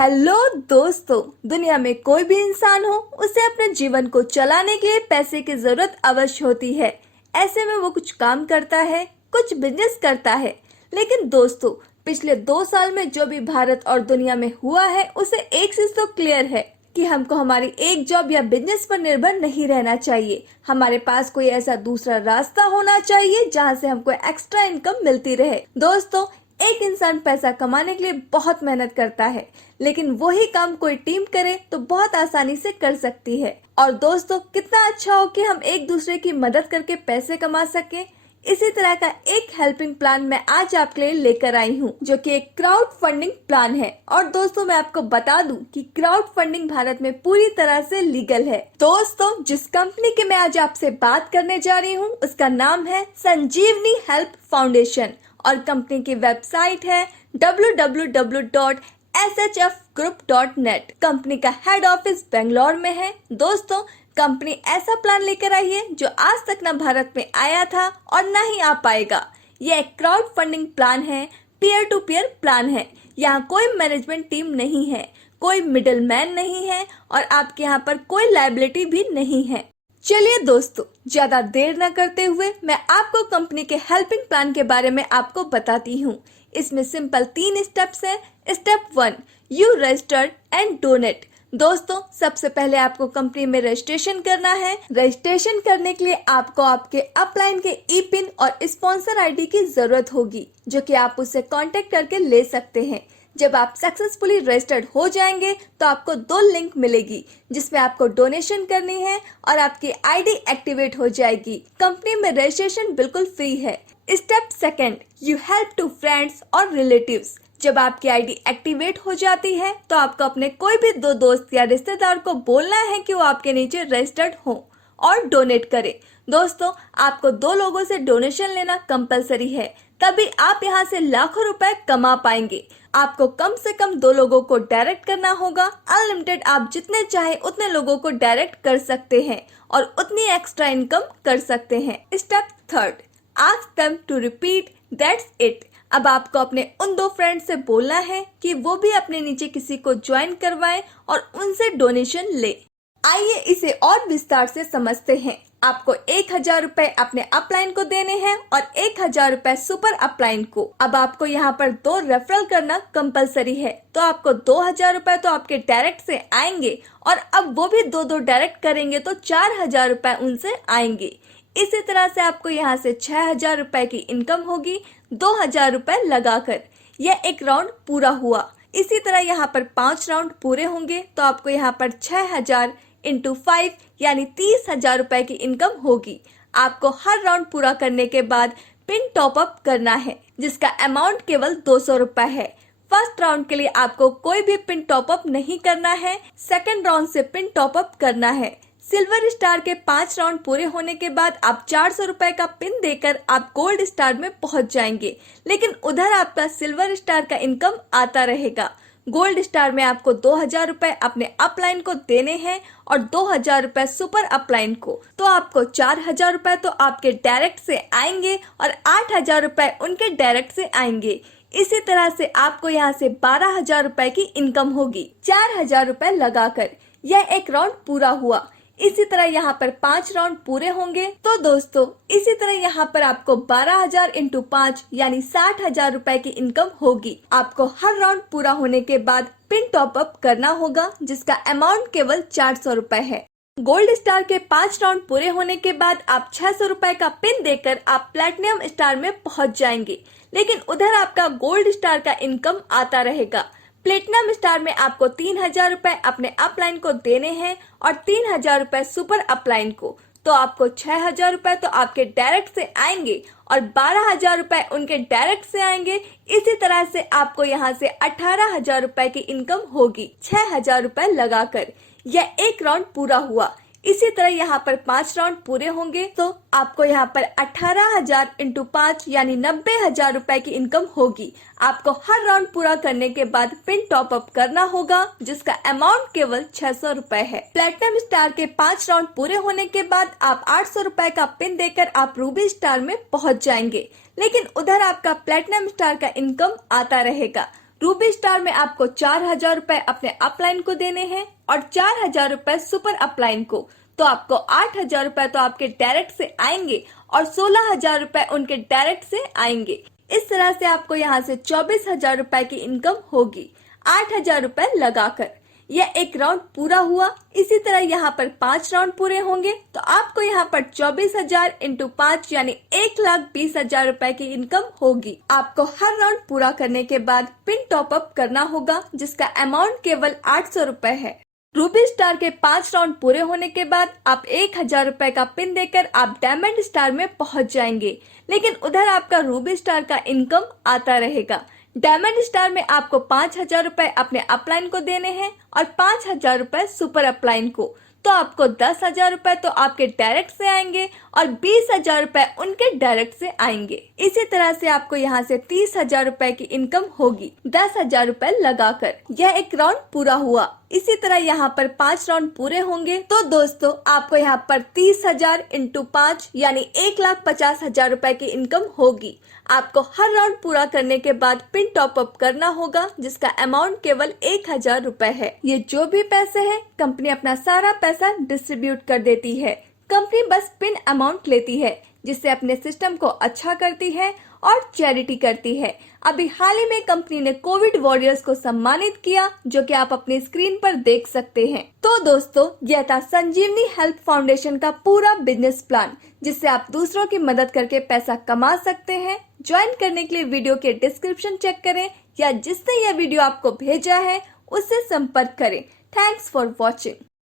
Hello दोस्तों, दुनिया में कोई भी इंसान हो उसे अपने जीवन को चलाने के लिए पैसे की जरूरत अवश्य होती है। ऐसे में वो कुछ काम करता है, कुछ बिजनेस करता है। लेकिन दोस्तों, पिछले 2 साल में जो भी भारत और दुनिया में हुआ है उसे एक चीज तो क्लियर है कि हमको हमारी एक जॉब या बिजनेस पर निर्भर नहीं रहना चाहिए। हमारे पास कोई ऐसा दूसरा रास्ता होना चाहिए जहाँ से हमको एक्स्ट्रा इनकम मिलती रहे। दोस्तों, एक इंसान पैसा कमाने के लिए बहुत मेहनत करता है, लेकिन वही काम कोई टीम करे तो बहुत आसानी से कर सकती है। और दोस्तों, कितना अच्छा हो कि हम एक दूसरे की मदद करके पैसे कमा सके। इसी तरह का एक हेल्पिंग प्लान मैं आज आपके लिए लेकर आई हूँ, जो कि एक क्राउड फंडिंग प्लान है। और दोस्तों, मैं आपको बता दूं कि क्राउड फंडिंग भारत में पूरी तरह से लीगल है। दोस्तों, जिस कंपनी की मैं आज आपसे बात करने जा रही हूँ उसका नाम है संजीवनी हेल्प फाउंडेशन और कंपनी की वेबसाइट है www.shfgroup.net। कंपनी का हेड ऑफिस बेंगलोर में है। दोस्तों, कंपनी ऐसा प्लान लेकर आई है जो आज तक न भारत में आया था और न ही आ पाएगा। यह एक क्राउड फंडिंग प्लान है, पीयर टू पीयर प्लान है। यहाँ कोई मैनेजमेंट टीम नहीं है, कोई मिडिल मैन नहीं है और आपके यहाँ पर कोई लायबिलिटी भी नहीं है। चलिए दोस्तों, ज्यादा देर न करते हुए मैं आपको कंपनी के हेल्पिंग प्लान के बारे में आपको बताती हूँ। इसमें सिंपल 3 स्टेप्स है। Step 1, you register and donate. दोस्तों, सबसे पहले आपको कंपनी में रजिस्ट्रेशन करना है। रजिस्ट्रेशन करने के लिए आपको आपके अपलाइन के ई पिन और स्पॉन्सर आईडी की जरूरत होगी, जो कि आप उससे कांटेक्ट करके ले सकते हैं। जब आप सक्सेसफुली रजिस्टर्ड हो जाएंगे तो आपको 2 लिंक मिलेगी, जिसमें आपको डोनेशन करनी है और आपकी आईडी एक्टिवेट हो जाएगी। कंपनी में रजिस्ट्रेशन बिल्कुल फ्री है। Step 2, you help to friends और रिलेटिव्स। जब आपकी आईडी एक्टिवेट हो जाती है तो आपको अपने कोई भी 2 दोस्त या रिश्तेदार को बोलना है कि वो आपके नीचे रजिस्टर्ड हो और डोनेट करे। दोस्तों, आपको 2 लोगों से डोनेशन लेना कंपलसरी है, तभी आप यहाँ से लाखों रुपए कमा पाएंगे। आपको कम से कम 2 लोगों को डायरेक्ट करना होगा। अनलिमिटेड आप जितने चाहे उतने लोगों को डायरेक्ट कर सकते हैं और उतनी एक्स्ट्रा इनकम कर सकते हैं। Step 3, ask them to repeat, that's it. अब आपको अपने उन 2 फ्रेंड से बोलना है कि वो भी अपने नीचे किसी को ज्वाइन करवाएं और उनसे डोनेशन ले। आइए इसे और विस्तार से समझते हैं। आपको 1000 रुपए अपने अपलाइन को देने हैं और 1000 रुपए सुपर अपलाइन को। अब आपको यहाँ पर 2 रेफरल करना कंपलसरी है, तो आपको 2000 रुपए तो आपके डायरेक्ट से आएंगे और अब वो भी 2 डायरेक्ट करेंगे तो 4000 रुपए उनसे आएंगे। इसी तरह से आपको यहाँ से 6000 रुपए की इनकम होगी 2000 रुपए लगाकर। यह एक राउंड पूरा हुआ। इसी तरह यहाँ पर 5 राउंड पूरे होंगे तो आपको यहाँ पर 6000 इंटू 5 यानी 30,000 रुपए की इनकम होगी। आपको हर राउंड पूरा करने के बाद पिन टॉप अप करना है, जिसका अमाउंट केवल 200 रुपए है। फर्स्ट राउंड के लिए आपको कोई भी पिन टॉप अप नहीं करना है, सेकंड राउंड से पिन टॉप अप करना है। सिल्वर स्टार के 5 राउंड पूरे होने के बाद आप 400 रुपए का पिन देकर आप गोल्ड स्टार में पहुंच जाएंगे, लेकिन उधर आपका सिल्वर स्टार का इनकम आता रहेगा। गोल्ड स्टार में आपको 2000 रुपए अपने अपलाइन को देने हैं और 2000 रुपए सुपर अपलाइन को, तो आपको 4000 रुपए तो आपके डायरेक्ट से आएंगे और 8000 रुपए उनके डायरेक्ट से आएंगे। इसी तरह से आपको यहाँ से 12000 रुपए की इनकम होगी 4000 रुपए लगाकर। यह एक राउंड पूरा हुआ। इसी तरह यहाँ पर 5 राउंड पूरे होंगे। तो दोस्तों, इसी तरह यहाँ पर आपको 12000 इंटू 5 यानी 60,000 रुपए की इनकम होगी। आपको हर राउंड पूरा होने के बाद पिन टॉप अप करना होगा, जिसका अमाउंट केवल 400 रुपए है। गोल्ड स्टार के 5 राउंड पूरे होने के बाद आप 600 रुपए का पिन देकर आप प्लेटिनम स्टार में पहुँच जाएंगे, लेकिन उधर आपका गोल्ड स्टार का इनकम आता रहेगा। प्लेटिनम स्टार में आपको 3000 रुपए अपने अपलाइन को देने हैं और 3000 रुपए सुपर अपलाइन को, तो आपको 6000 रुपए तो आपके डायरेक्ट से आएंगे और 12000 रुपए उनके डायरेक्ट से आएंगे। इसी तरह से आपको यहाँ से 18000 रुपए की इनकम होगी 6000 रुपए लगाकर। यह एक राउंड पूरा हुआ। इसी तरह यहाँ पर 5 राउंड पूरे होंगे तो आपको यहाँ पर 18000 इंटू 5 यानी 90,000 रुपए की इनकम होगी। आपको हर राउंड पूरा करने के बाद पिन टॉप अप करना होगा, जिसका अमाउंट केवल 600 रुपए है। प्लेटिनम स्टार के 5 राउंड पूरे होने के बाद आप 800 रुपए का पिन देकर आप रूबी स्टार में पहुँच जाएंगे, लेकिन उधर आपका प्लेटिनम स्टार का इनकम आता रहेगा। रूबी स्टार में आपको 4,000 रुपए अपने अपलाइन को देने हैं और 4,000 रुपए सुपर अपलाइन को। तो आपको 8,000 रुपए तो आपके डायरेक्ट से आएंगे और 16,000 रुपए उनके डायरेक्ट से आएंगे। इस तरह से आपको यहाँ से 24,000 रुपए की इनकम होगी 8,000 रुपए लगाकर। यह एक राउंड पूरा हुआ। इसी तरह यहाँ पर 5 राउंड पूरे होंगे तो आपको यहाँ पर 24,000 इंटू 5 यानी 1,20,000 रुपए की इनकम होगी। आपको हर राउंड पूरा करने के बाद पिन टॉप अप करना होगा जिसका अमाउंट केवल 800 रुपए है। रूबी स्टार के 5 राउंड पूरे होने के बाद आप 1,000 रुपए का पिन देकर आप डायमंड स्टार में पहुंच जाएंगे, लेकिन उधर आपका रूबी स्टार का इनकम आता रहेगा। डायमंड स्टार में आपको 5,000 रुपए अपने अपलाइन को देने हैं और 5,000 रुपए सुपर अपलाइन को। तो आपको 10,000 रुपए तो आपके डायरेक्ट से आएंगे और 20,000 रुपए उनके डायरेक्ट से आएंगे। इसी तरह से आपको यहाँ से 30,000 रुपए की इनकम होगी 10,000 रुपए लगाकर। यह एक राउंड पूरा हुआ। इसी तरह यहाँ पर 5 राउंड पूरे होंगे तो दोस्तों आपको यहाँ पर 30,000 इंटू 5 यानी 1,50,000 रुपए की इनकम होगी। आपको हर राउंड पूरा करने के बाद पिन टॉप अप करना होगा जिसका अमाउंट केवल 1,000 रुपए है। ये जो भी पैसे हैं कंपनी अपना सारा पैसा डिस्ट्रीब्यूट कर देती है। कंपनी बस पिन अमाउंट लेती है जिससे अपने सिस्टम को अच्छा करती है और चैरिटी करती है। अभी हाल ही में कंपनी ने कोविड वॉरियर्स को सम्मानित किया जो कि आप अपनी स्क्रीन पर देख सकते हैं। तो दोस्तों यह था संजीवनी हेल्थ फाउंडेशन का पूरा बिजनेस प्लान जिससे आप दूसरों की मदद करके पैसा कमा सकते हैं। ज्वाइन करने के लिए वीडियो के डिस्क्रिप्शन चेक करें या जिसने यह वीडियो आपको भेजा है उससे संपर्क करें। Thanks for watching.